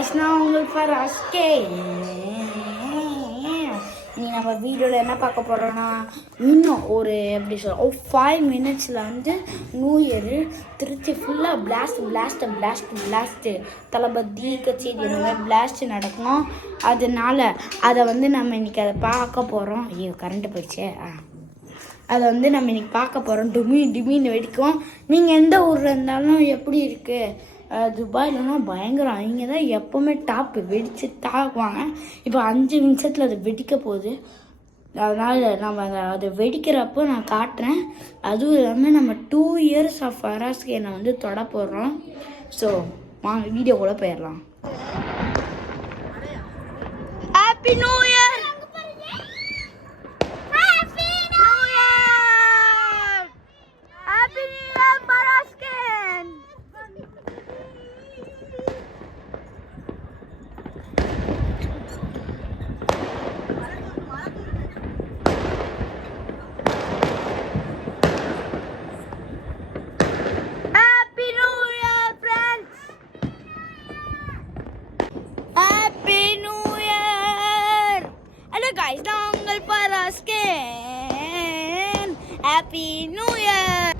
Guys, நான் உங்களுக்கு ஃபராஸ்கே. நீ நம்ம வீடியோவில் என்ன பார்க்க போகிறோன்னா, இன்னும் ஒரு எப்படி சொல்ல 5 மினிட்ஸில் வந்து நியூ இயரு திருச்சி ஃபுல்லாக பிளாஸ்ட்டு தளபதி கச்சேரி இந்த மாதிரி பிளாஸ்ட்டு நடக்கும். அதனால் அதை வந்து நம்ம இன்றைக்கி அதை பார்க்க போகிறோம். ஐயோ கரண்ட்டு போயிடுச்சே. அதை வந்து நம்ம இன்றைக்கி பார்க்க போகிறோம். டிமின்னு வெடிக்கும். நீங்கள் எந்த ஊரில் இருந்தாலும் எப்படி இருக்குது, துபாயிலனா பயங்கரம். இங்கே தான் எப்போவுமே டாப்பு வெடித்து தாக்குவாங்க. இப்போ 5 நிமிஷத்தில் அது வெடிக்க போகுது. அதனால் நம்ம அதை வெடிக்கிறப்போ நான் காட்டுறேன். அதுவும் இல்லாமல் நம்ம 2 இயர்ஸ் ஆஃப் ஃபராஸ்கே வந்து தொட போடுறோம். ஸோ வாங்க வீடியோ கூட போயிடலாம். Happy new year. Guys, நான் உங்கள் ஃபராஸ்கே. Happy new year.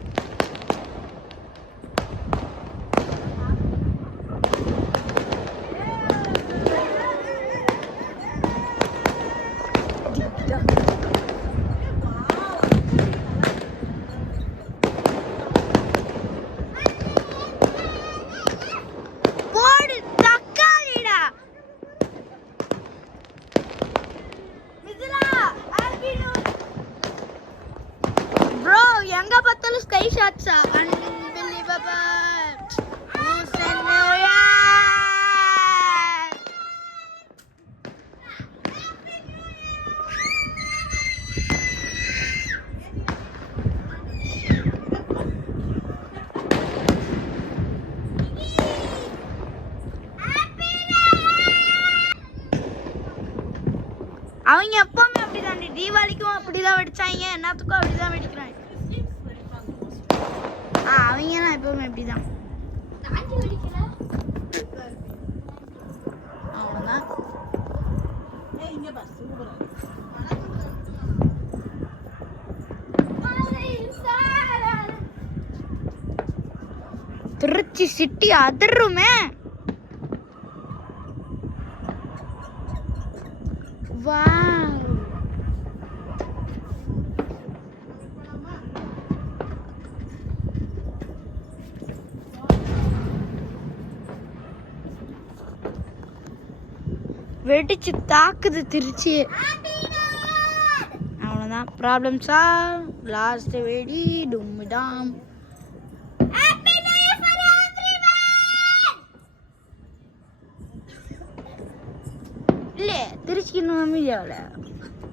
எங்க பார்த்தாலும் ஸ்கை ஷாட்ஸா, அன்பிலீவபிள். அவங்க எப்பவுமே அப்படிதான், தீபாவளிக்கும் அப்படிதான் வெடிச்சாங்க, எல்லாத்துக்கும் அப்படிதான் வெடிக்கிறாங்க. அவங்கலாம் எப்பவுமே இப்படிதான். அவ்வளோதான். திருச்சி சிட்டி அதிருமே. வா, வெடிச்சு தாக்குது திருச்சி. அவ்வளோதான். ப்ராப்ளம்ஸா லாஸ்ட் வெடி டும்மிடாம். இல்லை திருச்சிக்கு இன்னும் அமைதியாகல.